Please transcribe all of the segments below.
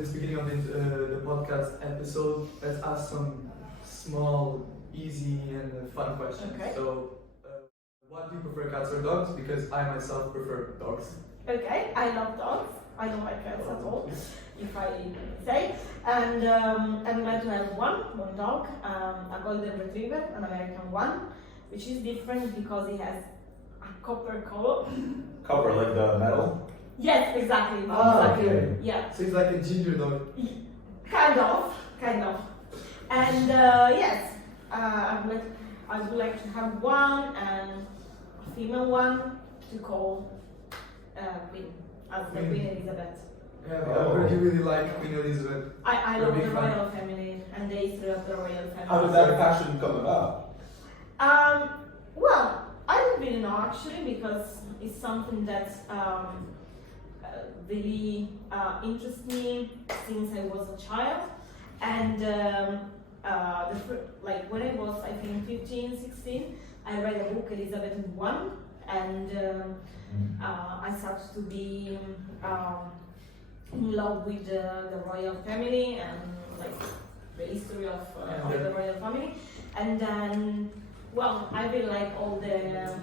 this beginning of the podcast episode, let's ask some small, easy, and fun questions. Okay. So, what do you prefer, cats or dogs? Because I myself prefer dogs. Okay, I love dogs. I don't like cats at all, if I say. And I'm glad to have one dog, a golden retriever, an American one, which is different because he has a copper color. Copper, like the metal? Yes, exactly. Ah, exactly. okay. Yeah. So it's like a ginger dog. Kind of. And yes, I would like to have one and a female one to call Queen, as the Queen Elizabeth. Yeah, I heard you really like Queen Elizabeth. I You're a love big the fan. royal family and the history of the royal family. How did that passion come about? Well, I don't really know actually because it's something that really interests me since I was a child. And like when I was, I think, 15, 16, I read a book, Elizabeth I, and I started to be in love with the royal family and like the history of the royal family. And then, well, I really like all the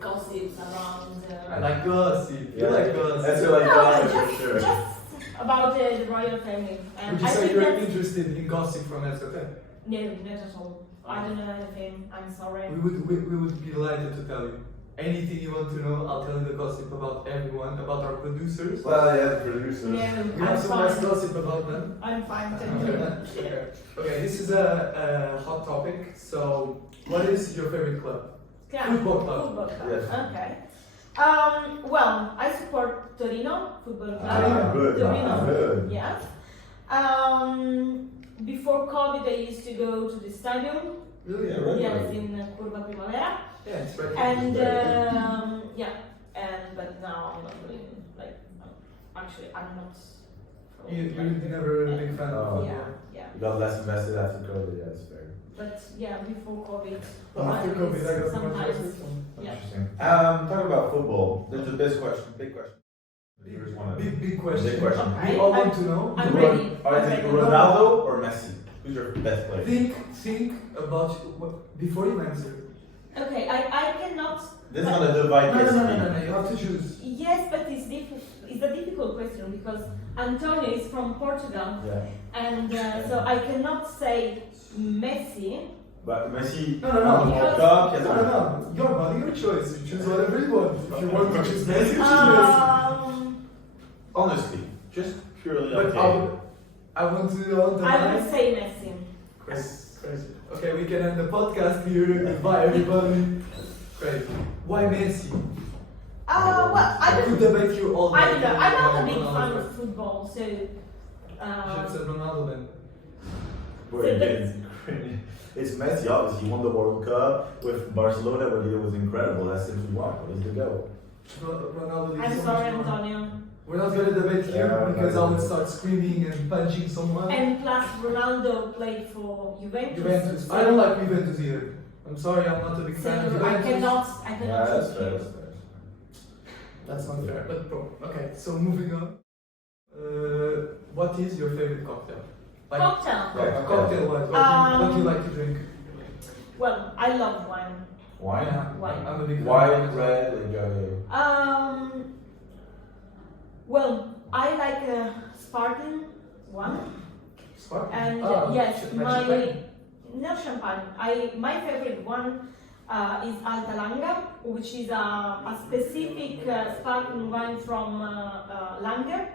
gossips around. I like gossip. Yeah. You like gossip. That's what I No, got just, for sure. just about the royal family. And Would you I say think you're that's- interested in gossip from SFA? No, not at all. I don't know anything. I'm sorry. We would be delighted to tell you. Anything you want to know, I'll tell you the gossip about everyone, about our producers. Well, yeah, the producers. No, We I'm have some nice fine. gossip about them. I'm fine. Thank you. Okay, this is a hot topic. So, what is your favorite club? Yeah. Football club. Football club. Yes. Okay. Well, I support Torino Football Club. Ah, good. Torino. Good. Yes. Before COVID, I used to go to the stadium. Really? Yeah, right. Yes, in Curva Primavera. Yeah, it's right. And very yeah, but now I'm not really like. Actually, I'm not. You're never a big fan of Yeah, football. yeah. You got less invested after COVID, yeah, that's fair. But yeah, before COVID. After COVID, I got more sometimes. interested. Yeah. Interesting. Talking about football, there's a big question. Viewers wanna- Big question. Big question. Okay. We all want to know. I'm Ron- ready. Are you I'm thinking ready. Ronaldo or Messi? Who's your best player? Think about before you answer. Okay, I cannot. This is gonna divide No, ESTER. you have to choose. Yes, but it's a difficult question because Antonio is from Portugal, Yeah. and so I cannot say Messi. But Messi No. on the World Cup, he has a- No. Your body, your choice. You choose whatever you want. If you want to choose Messi, choose Messi. honestly, just purely But okay. I want to on the I line. would say Messi. Crazy. Okay, we can end the podcast here. Goodbye, everybody. Great. Why Messi? Well, I could debate you all day. I don't know. I'm not a big Ronaldo. fan of football, so. You should have said Ronaldo then. Bro, it's Messi, obviously. He won the World Cup with Barcelona, what he did was incredible. That's simply why. He's the GOAT. Ronaldo did I'm so sorry, much more. Antonio. We're not gonna debate here Yeah, because no. I would start screaming and punching someone. And plus, Ronaldo played for Juventus. Juventus. so- I don't like Juventus either. I'm sorry, I'm not a big So fan of I Juventus. cannot Yeah, that's choose fair. him. That's fair. That's unfair, but bro. Okay, so moving on. What is your favorite cocktail? Cocktail. Yeah. Cocktail wise. What do you like to drink? Well, I love wine. Why? Wine. I'm a big fan. White, red, like Well, I like a sparkling one, Sparkling? and Oh, yes, like my champagne. not champagne. My favorite one is Alta Langa, which is a specific sparkling wine from Langer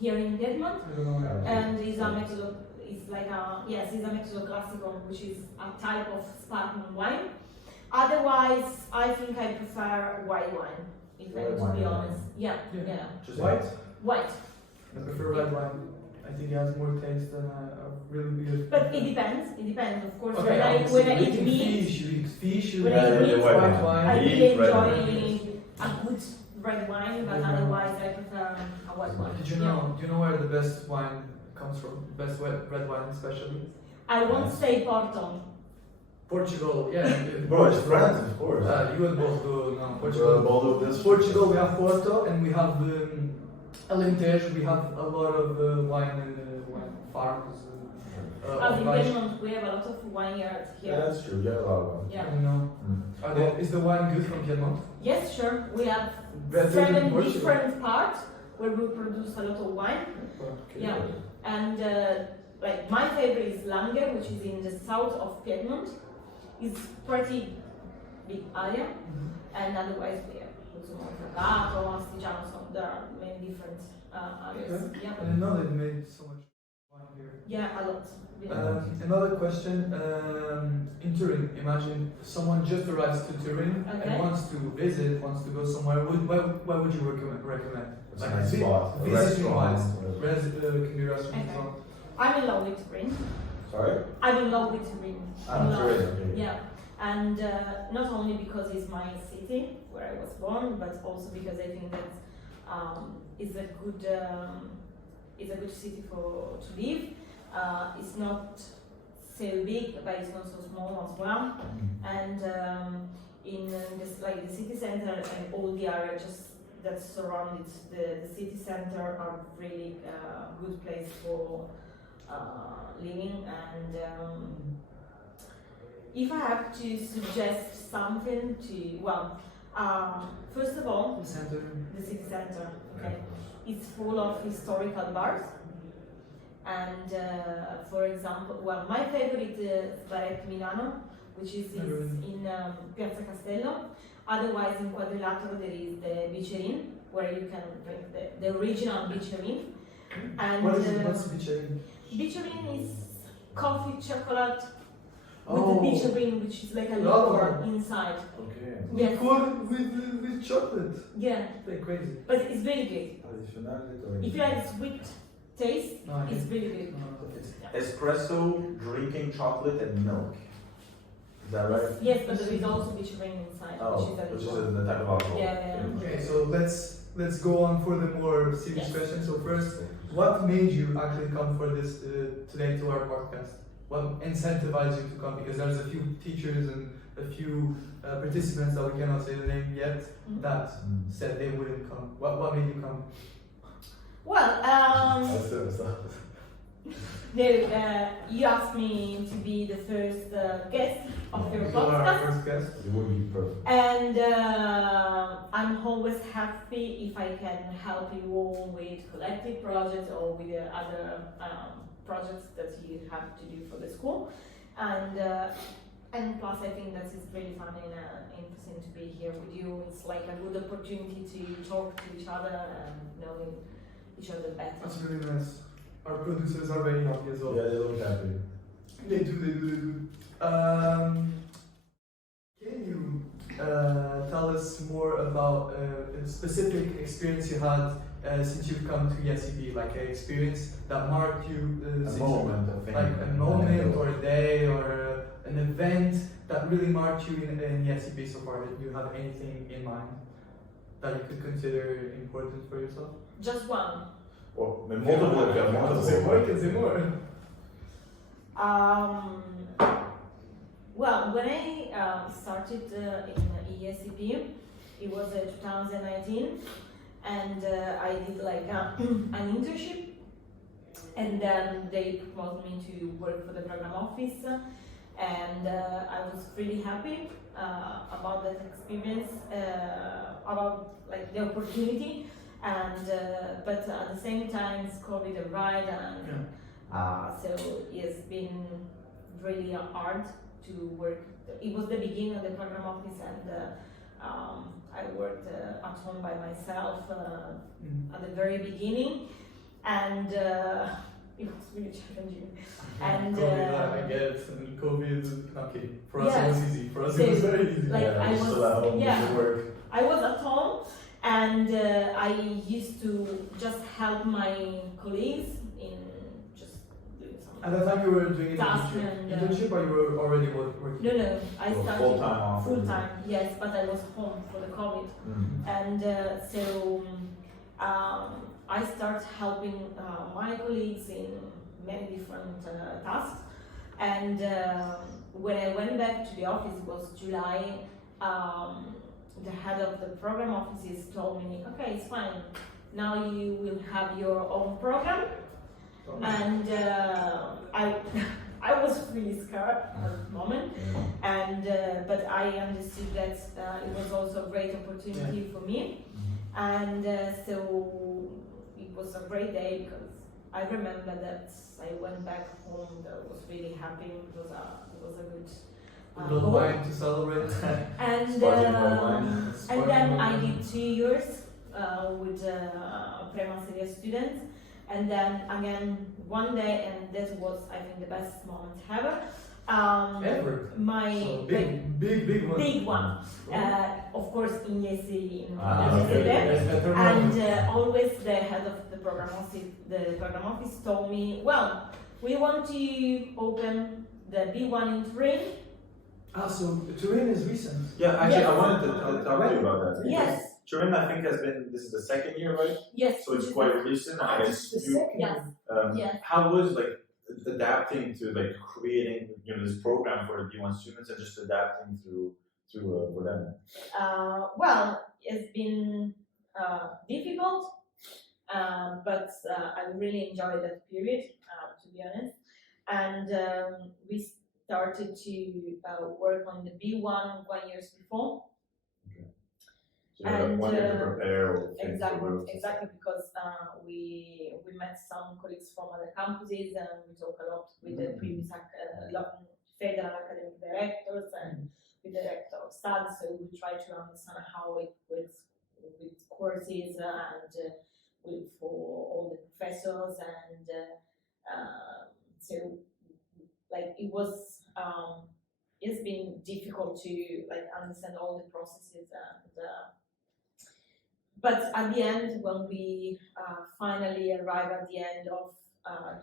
here in Detmold, I don't know. and is a metodo. It's like it's a metodo classico, which is a type of sparkling wine. Otherwise, I think I prefer white wine. If I White need to wine, be yeah. honest, yeah. Just White? White. I prefer red wine. I think it has more taste than a really good. But it depends. It depends, of course. Okay, When I eat eating meat, fish, you eat fish, you When eat I eat meat, white wine. I Eat really red enjoy wine. a good red wine, but Red wine. otherwise I prefer a white wine. Did you know? Do you know where the best wine comes from? Best red wine, especially I won't say Porto. Portugal. Yeah, Bro, it's France, of course. You and both go now. Portugal, Portugal. Bordeaux, this. Portugal, we have Porto and we have Alentejo, we have a lot of wine and wine farms. As in Piedmont, we have a lot of vineyards Yeah, here. that's true. You have a lot of them. I Yeah. don't know. Is the wine good from Piedmont? Yes, sure. We have Better than 7 Portugal. different parts where we produce a lot of wine. Okay. Yeah. And like my favorite is Lange, which is in the south of Piedmont. It's pretty big area, and otherwise we have Monferrato, Astigiano, so there are many different areas. Okay. Yeah. I didn't know they made so much wine here. Yeah, a lot. Yeah. Another question, in Turin, imagine someone just arrives to Turin Okay. and wants to visit, wants to go somewhere, where would you recommend? It's a nice spot. A visiting restaurant. wise, can be restaurants as Okay. well. I'm in love with Turin. Sorry? I'm in love with Turin. I'm In love. Turin, okay. Yeah, and not only because it's my city where I was born, but also because I think that it's a good city to live. It's not so big, but it's not so small as well. And in this, like the city center and all the area just that surrounds the city center are really good place for living. And if I have to suggest something first of all, The center. the city center, okay, it's full of historical bars. And for example, my favorite is Baretto Milano, which is in Piazza Castello. Otherwise, in Quadrilatero there is the Bicerin, where you can drink the original Bicerin. And What's Bicerin? Bicerin is coffee chocolate with Oh. the Bicerin, which is like a Oh. liquor inside. Okay. Yes. With chocolate. Yeah, Like crazy. but it's very good. Tradizionale If you like sweet taste, No, I it's hate- really good. It's espresso, drinking chocolate, and milk. Is that right? Yes, but there is also Bicerin inside, Oh, which is a which is liquor. the type of alcohol. Yeah. Okay, so let's go on for the more serious Yes. questions. So first, what made you actually come for this today to our podcast? What incentivized you to come? Because there's a few teachers and a few participants that we cannot say the name yet that said they wouldn't come. What made you come? Well, That's it. no, you asked me to be the first guest of your You are our podcast, first guest. It would be perfect. and I'm always happy if I can help you all with collective projects or with other projects that you have to do for the school. And plus, I think that it's really fun and interesting to be here with you. It's like a good opportunity to talk to each other and knowing each other better. That's really nice. Our producers are very happy as well. Yeah, they look happy. They do. Can you tell us more about a specific experience you had since you've come to ESCP, like an experience that marked you? A since moment, I think. like a moment or a day or an event that really marked you in ESCP so far. Did you have anything in mind that you could consider important for yourself? Just one. Or multiple, Say more. Well, when I started in ESCP, it was 2019, and I did like an internship, and then they proposed me to work for the program office, and I was really happy about that experience, about like the opportunity, and but at the same time, COVID arrived, and so it's been really hard to work. It was the beginning of the program office, and I worked at home by myself at the very beginning, and it was really challenging. And COVID, I get it. And COVID, okay, for us Yeah. it was easy. For us it was very easy. Like, Yeah, I just was- allow them yeah. to work. I was at home, and I used to just help my colleagues in just doing some. At the time you were doing an Task internship. and, Internship or you were already working? No, I Well, started full-time office. full time. Yes, but I was home for the COVID. And so I started helping my colleagues in many different tasks. And when I went back to the office, it was July. The head of the program offices told me, "Okay, it's fine. now you will have your own program. And I was really scared at the moment, and but I understood that it was also a great opportunity for me, and so it was a great day because I remember that I went back home. I was really happy. It was a good. Little wine to celebrate. And then I did 2 years with pre-master students, and then again one day, and this was I think the best moment ever. Ever? My So big one. big one. Of course in ESTER, Okay. and always the head of the program office told me, well, we want to open the B1 in Turin. Ah, so Turin is recent. Yeah, actually, Yes. I wanted to talk to you about that. because Yes. Turin, I think, this is the second year, right? Yes. So it's quite recent. I guess you, Yes. Yes. how was like adapting to like creating this program for the B1 students and just adapting through for them? Well, it's been difficult, but I really enjoyed that period, to be honest. And we started to work on the B1 1 year before. So you have 1 year to And, prepare or think for groups. Exactly, because we met some colleagues from other campuses, and we talked a lot with the previous federal academic directors and with the director of studies. So we try to understand how it works with courses and for all the professors, and so like it was. It's been difficult to like understand all the processes, and but at the end, when we finally arrive at the end of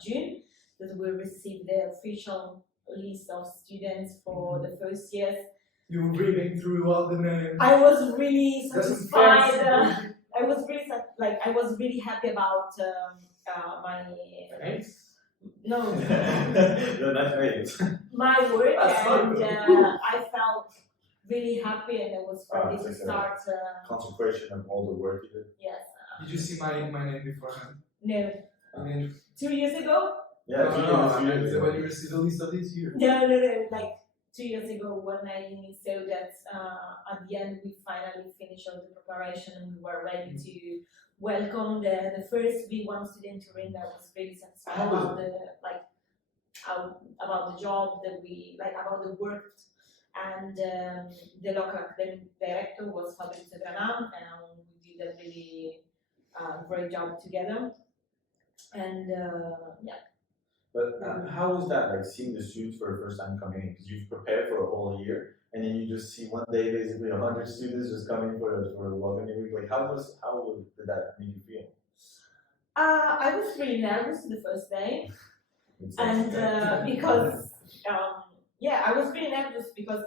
June, that we receive the official list of students for the first years. You were reading through all the names. I was really Doesn't satisfied. fancy. I was really I was really happy about my Thanks. no No, that's great. my work, That's and not I felt really happy, and I was ready to it's a- start. Consecration of all the work you did. Yes. Did you see my name beforehand? No. I mean, 2 years ago? Yeah, I mean, when you received the list of this year. No. Like 2 years ago, when I saw that at the end we finally finished all the preparation and we were ready to welcome the first B1 student to Turin. I was really satisfied How was about about the job that we like, about the work, and the local academic director was Fabrizio Granan, and we did a really great job together. And yeah. But how was that, like seeing the students for the first time coming in? Because you've prepared for a whole year, and then you just see one day basically 100 students just coming for a welcoming week. Like how did that make you feel? I was really nervous the first day, and because I was really nervous because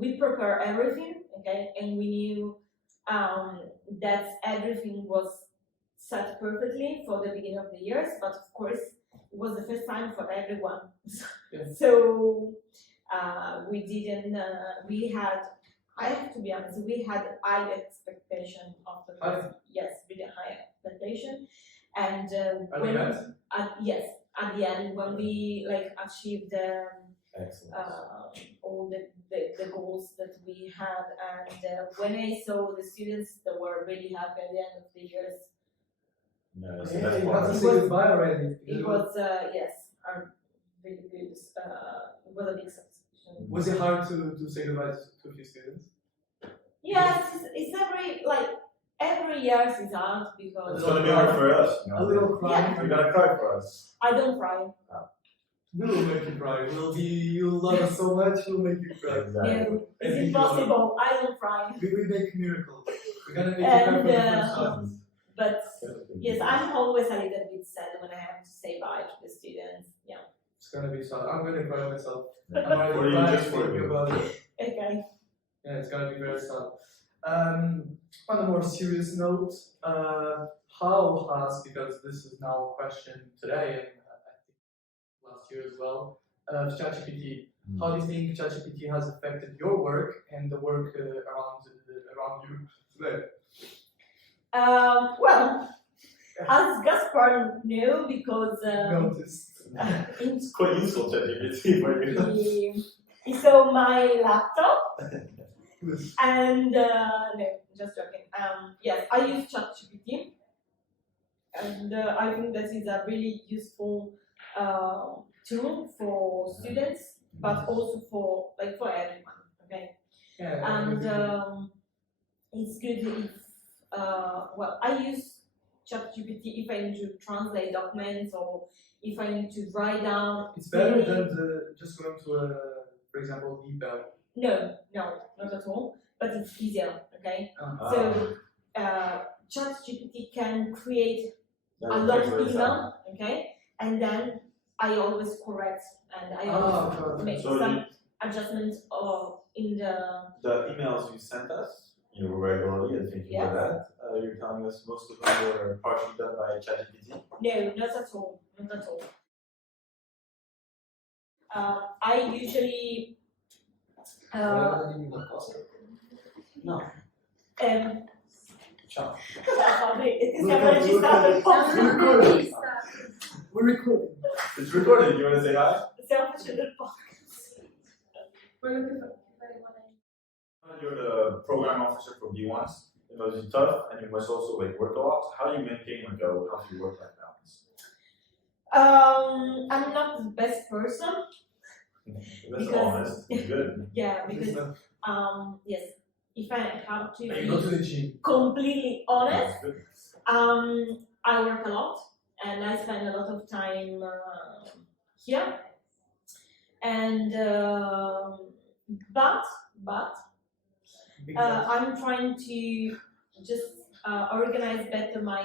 we prepare everything, okay, and we knew that everything was set perfectly for the beginning of the years, but of course it was the first time for everyone. Yes. So we didn't. We had. I have to be honest. We had high expectation of the first. Yes, really high expectation, and at the end when we like achieved all the goals that we had, and when I saw the students that were really happy at the end of the years. No, so Yeah, that's you part have of to it. say goodbye already. It was yes, a really good. It was a big success. Was it hard to say goodbye to a few students? Yes, it's every year it's hard because It's gonna be hard for us. You A know? little cry. Yeah. You're gonna cry for us. I don't cry. We will make you cry. You'll love us so much, we'll make you cry. Exactly. No, it's impossible. I don't cry. We make miracles. We're gonna make you cry for the first time. But yes, I'm always a little bit sad when I have to say bye to the students. Yeah. It's gonna be sad. I'm gonna cry myself. Yeah. I'm already For you, crying just for thinking you. about it. Okay. Yeah, it's gonna be very sad. On a more serious note, how has, because this is now a question today and I think last year as well, ChatGPT How do you think ChatGPT has affected your work and the work around you today? Well, as Gaspar knew, because Noticed. It's quite useful ChatGPT for you. he saw my laptop, and no, just joking. Yes, I use ChatGPT, and I think that is a really useful tool for students, but also for everyone. Okay, Yeah, and it's good if well, I use ChatGPT if I need to translate documents or if I need to write down. it's better than just going to for example, email. No, not at all. But it's easier. Okay, Ah. so ChatGPT can create a lot of email. Okay, and then I always correct and I always make So some adjustments in the emails you sent us, regularly, and thank you for that. You're telling us most of them were partially done by ChatGPT? No, not at all. Not at all. I usually No. Ciao. Stiamo registrando il podcast. We're recording. It's recorded. You want to say hi? Stiamo facendo il podcast. You're the program officer for B1s. It must be tough, and you must also work a lot. How do you maintain a healthy work-life balance? I'm not the best person. That's honest. It's good. Yeah, because yes, if I have to You go to the gym. completely honest, That's good. I work a lot and I spend a lot of time here. And but I'm trying to just organize better my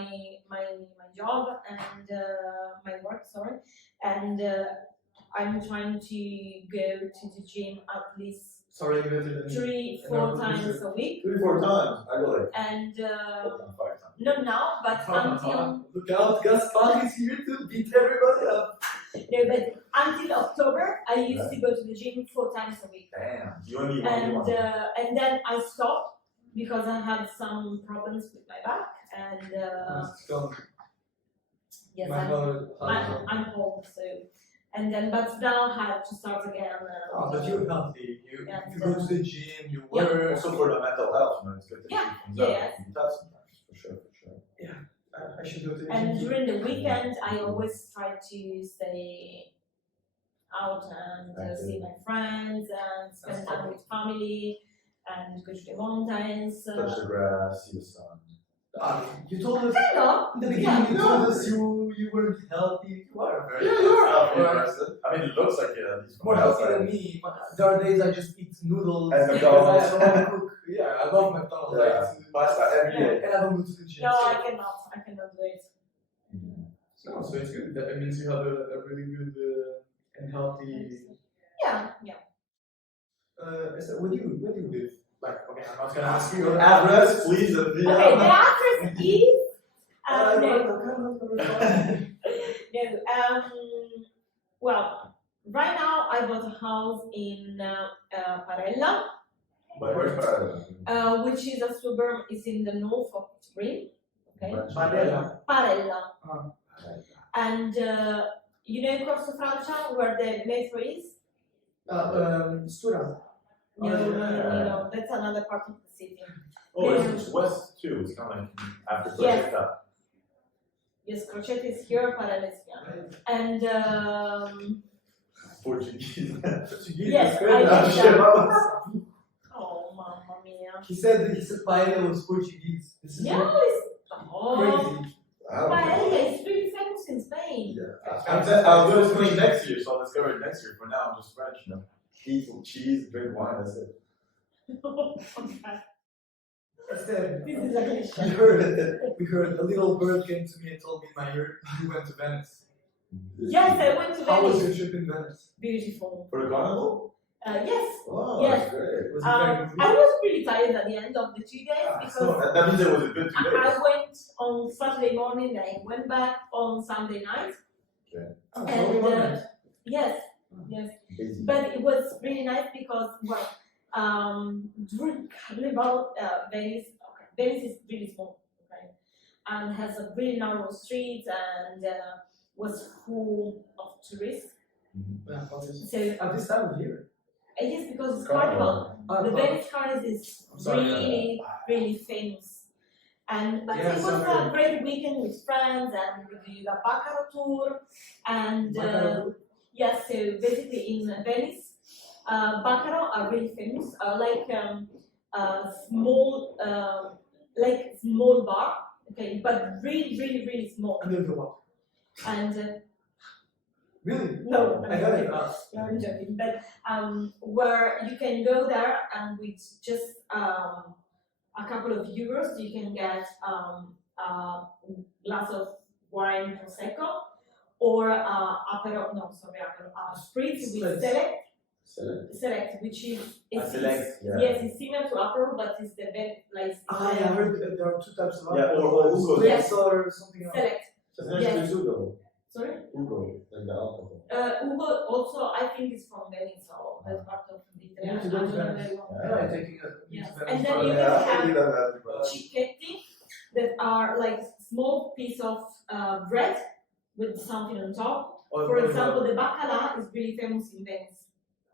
job and my work. Sorry, and I'm trying to go to the gym at least Sorry, better than 3-4 times a week. 3-4 times. I go And 5 times. not now, but until Look out, Gaspar is here to beat everybody up. no, but until October, I used to go to the gym 4 times a week. Damn. You only want And then I stopped because I had some problems with my back, and yes, I'm home, so. And then, but now I have to start again. But you're healthy. You go to the gym, you Yeah. work. Also for the mental health, it's good to Yeah, keep things yeah, up. yeah. It can be tough sometimes, for sure. I should go to the And gym. during the weekend, I always try to stay out and see my friends and spend time with family and go to the mountains. Touch the grass, see the sun. You told us Kind of. in the beginning. You told us you weren't healthy. You are very you're a healthy person. I mean, it looks like it at least. more healthy than me. But there are days I just eat noodles. And because McDonald's. I don't want to cook. Yeah, I love McDonald's. Yeah, pasta every day. And I don't go to the gym. No, so- I cannot do it. No, so it's good. That means you have a really good and healthy. Yeah. Esther, where do you live? Like, okay, I'm not gonna ask you. Address, please. Okay, the address is well, right now I bought a house in Parella, But where's Parada? which is a suburb. Is in the north of Turin. Okay, Parella. Parella, Ah. and you know Corso Francia where the metro is. Stura. No, that's another part of the city. Oh, it's west too. It's kind of like after Yes. Crocetta. Yes, Crocetta is here, Parella is here, and Portuguese. yes, I Ah, did shit. that. Oh, mamma mia! He said paella was Portuguese. This is Yeah, it's crazy. paella is really famous in Spain. I'll do it next year, so I'll discover it next year. For now, I'm just French, Eat some cheese, drink wine, that's it. Okay. Instead, This is a glitch. we heard a little bird came to me and told me in my ear you went to Venice. Yes, I went to How was Venice. your trip in Venice? Beautiful. For the carnival? Yes. Oh, Yes. that's great. Was it very moving? I was pretty tired at the end of the 2 days Ah, because so- That means it was a good 2 I days. went on Saturday morning, I went back on Sunday night. Oh, so And we went. yes, Yes, Busy. but it was really nice because during Carnival, Venice is really small, okay, and has a really narrow streets and was full of tourists. Yeah, obviously. So At this time of year. it is because it's Carnival. Carnival. The Venice Carnival is I'm sorry, really famous. And but Yeah, it was sorry. a great weekend with friends and we did a Baccarat tour and yes, so basically in Venice, Baccarat are really famous, small bar, okay, but really small. Under the what? And Really? no, I got it. no, I'm joking. But where you can go there and with just a couple of euros, you can get a glass of wine prosecco or spritz with select, which is Select, yeah. yes, it's similar to Aperol, but it's the best like I heard there are two types of Yeah, alcohol. or Ugo. Yes. Or something else. select. There's Yes. Ugo. Sorry. Ugo, like the alcohol. Ugo also I think is from Venice, so that's part of the You need to Italy. go I to don't know Venice. very well. Yeah, I'm taking a Yes. to And Venice then for- you Yeah, can have I that as well. cicchetti that are like small piece of bread with something on top. For example, the baccalà is really famous in Venice.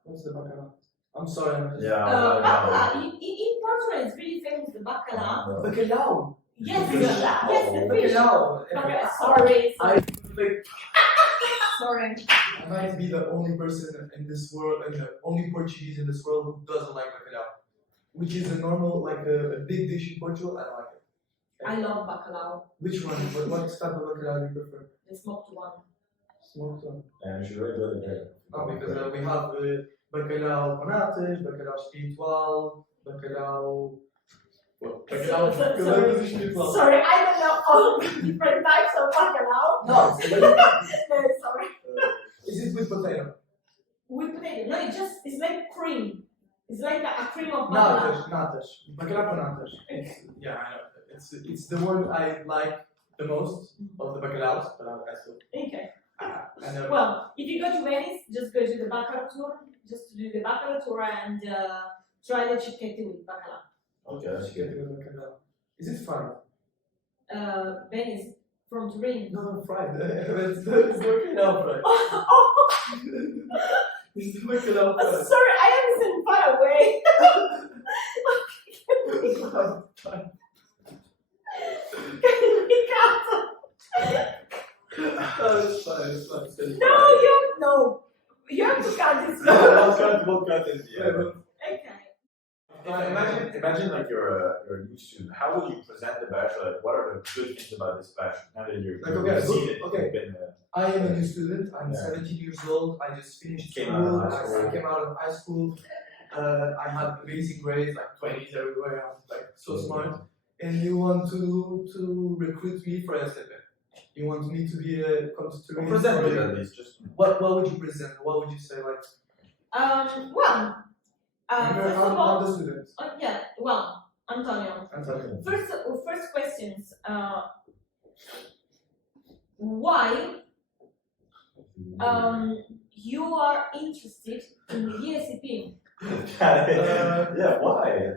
What's the bacala? I'm sorry. I'm just... Yeah. Baccalà in Portugal is really famous. The baccalà. Bacalhau. Yes, Bacalhau. yes, the fish. Bacalhau. Sorry. I think Sorry. I might be the only person in this world, and the only Portuguese in this world who doesn't like bacalhau, which is a normal, like a big dish in Portugal. I don't like it. I love bacalhau. Which one? What type of bacalhau do you prefer? The smoked one. Smoked one. And you should really go there. Oh, because we have bacalhau con natas, bacalhau espiritual, bacalhau. Well, bacalhau espiritual. Sorry, I don't know all the different types of bacalhau. No, Sorry. is it with potato? With potato. No, it's like cream. It's like a cream of bacalhau. Natas. Bacalhau con natas. Yeah, I know. It's the one I like the most of the bacalaos, but I still. Okay. And Well, if you go to Venice, just go to the Baccarat tour, just to do the Baccarat tour and try the cicchetti with bacalhau. Okay, that's good. Is it fried? Venice, from Turin. No, fried. It's the bacalhau fried. It's the bacalhau fried. Sorry, I am far away. Can we cut? It's fine. No, you have to cut this. We'll cut it, yeah. Okay. Imagine like you're a new student. How will you present the bachelor? Like, what are the good things about this bachelor? Now that you've seen it, okay. you've been, I am a new student. I'm Yeah. 17 years old. I just finished Came school. out of high school. I came out of high school. I had amazing grades, like 20s everywhere. I was like so smart. And you want to recruit me for ESTER. You want me to be a constituent. present it at least. Just What would you present? What would you say? Like, First of all, I'm the student. Well, Antonio. I'm telling you. First questions. Why you are interested in the ESCP? yeah, why?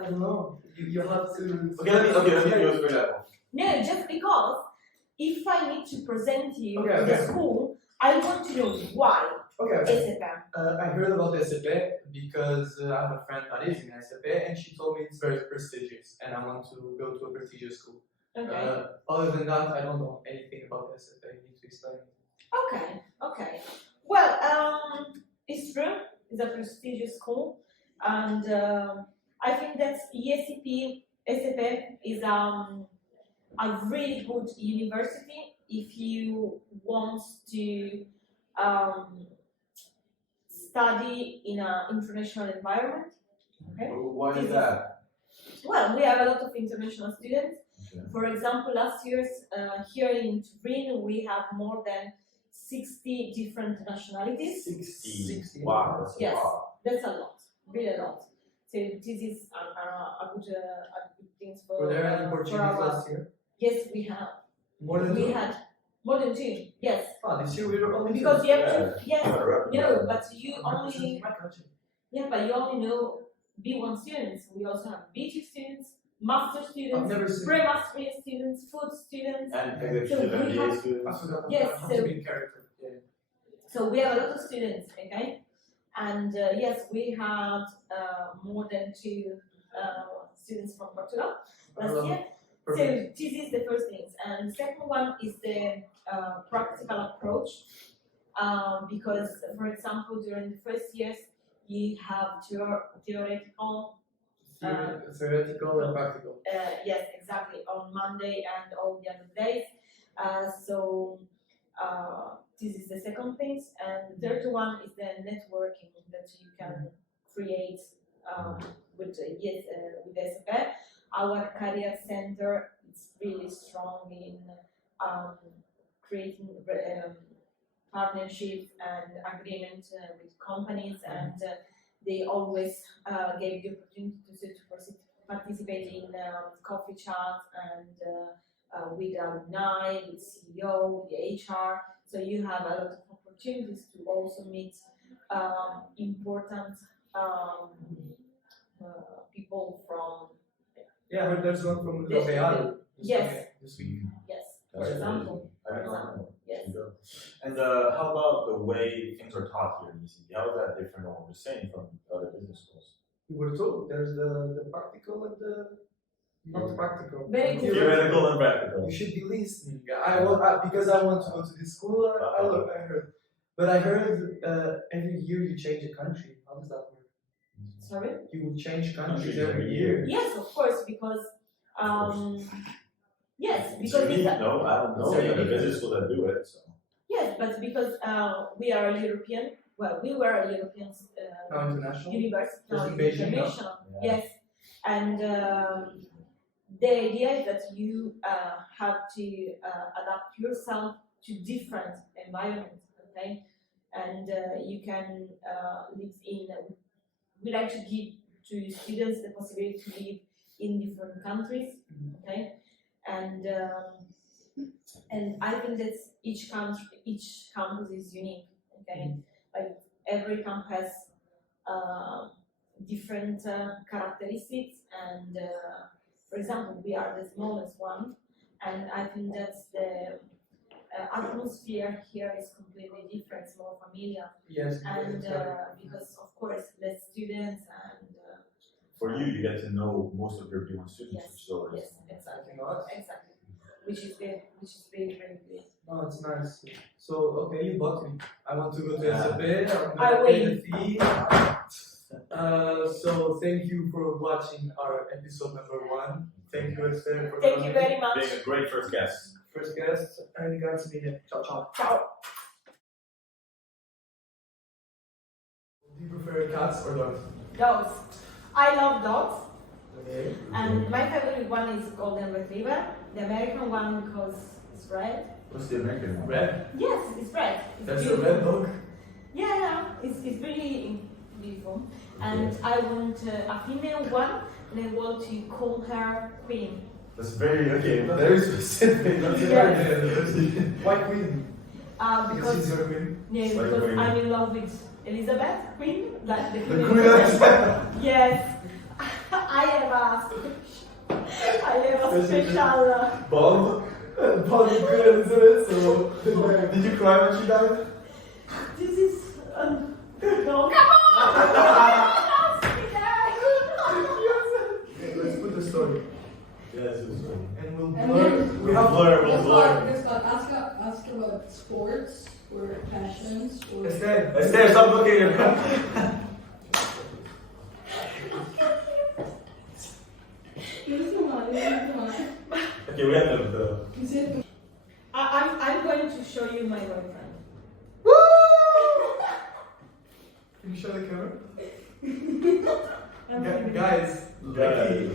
I don't know. You have to. Okay, let me give you a good example. No, just because if I need to present you Okay, in the okay. school, I want to know why Okay. ESCP. I heard about SFA because I have a friend that is in SFA and she told me it's very prestigious and I want to go to a prestigious school. Okay. Other than that, I don't know anything about SFA. You need to explain. Okay. Well, it's true. It's a prestigious school, and I think that ESCP SFA is a really good university if you want to study in an international environment. Okay. Why is that? Well, we have a lot of international students. Okay. For example, last year's here in Turin, we have more than 60 different nationalities. 60. Wow, that's Yes. a lot. That's a lot, really a lot. So this is a good thing for. Were there any Portuguese our- last year? Yes, we have. More than We two? had More than 2, yes. Oh, this year we were only Because you have Yeah. to, yes, no, but you only, representing my country. yeah, but you only know B1 students. We also have B2 students, master I've students, never seen. pre-master students, food students. And So executive we MBA have- students. I forgot. Yes, I have to so- be in character. Yeah. So we have a lot of students, okay? And yes, we had more than 2 students from Portugal last year. So Perfect. this is the first thing. And the second one is the practical approach. Because, for example, during the first years, you have theoretical, Theoretical and practical. yes, exactly, on Monday and all the other days. So this is the second thing. And the third one is the networking that you can create with ESTER. Our career center is really strong in creating partnership and agreement with companies, and they always gave the opportunity to participate in coffee chats and with alumni, with CEO, with the HR. So you have a lot of opportunities to also meet important people from. Yeah, I heard there's one from Yes. L'Oréal. Yes. This week. Yes, for That's example. I don't For know. example, yes. And how about the way things are taught here in ECD? How is that different than what we're saying from other business schools? We were told there's the practical and the not practical. Very good. Theoretical and practical. You should be listening. Because I want to go to this school. I heard, but I heard every year you change a country. How does that work? Sorry? You will change countries every year. Yes, of course, because yes, It's because unique, it's no? I don't know It's any other unique. business school that do it, so. yes, but because we are a European. Well, we were a European Now international. university, now Just in it's Beijing, no? international. Yeah. Yes, and the idea is that you have to adapt yourself to different environments, okay? And you can live in. We like to give to students the possibility to live in different countries, okay? And I think that each campus is unique, okay? Like every camp has different characteristics, and for example, we are the smallest one, and I think that the atmosphere here is completely different, it's more familiar, Yes. and because of course less students and For you, you get to know most of your B1 students, Yes. which is always. yes, exactly, Nice. exactly, which is good, which is very very good. No, it's nice. So okay, you bought me. I want to go to Yeah. SAP. I'm I gonna pay win. the fee. So thank you for watching our episode number 1. Thank you, Esther, for Thank you coming. very much. Being a great first guest. First guest, and grazie mille. Ciao ciao. Ciao. Do you prefer cats or dogs? Dogs. I love dogs, Okay. and my favorite one is golden retriever. The American one because it's red. What's the American one? Red? Yes, it's red. It's There's a beautiful. red dog. Yeah, it's really beautiful. And I want a female one, and I want to call her Queen. That's very, okay. Very specific. That's Yeah. Why queen? Because Because she's your queen. yeah, Like because Queen. I'm in love with Elizabeth Queen, like the The Queen. queen Elizabeth. Yes, I have a special. Bond? Bond with Queen Elizabeth, so Did you cry when she died? This is no. Come on! let's put the story. Yes, it was funny. And we'll And blur. then- We have Blur, we'll Let's blur. not ask about sports or passions or. Esther. Esther, stop looking at me. Come on. Okay, we have the. Is it I'm going to show you my boyfriend. Woo! Can you show the camera? Guys, Guys.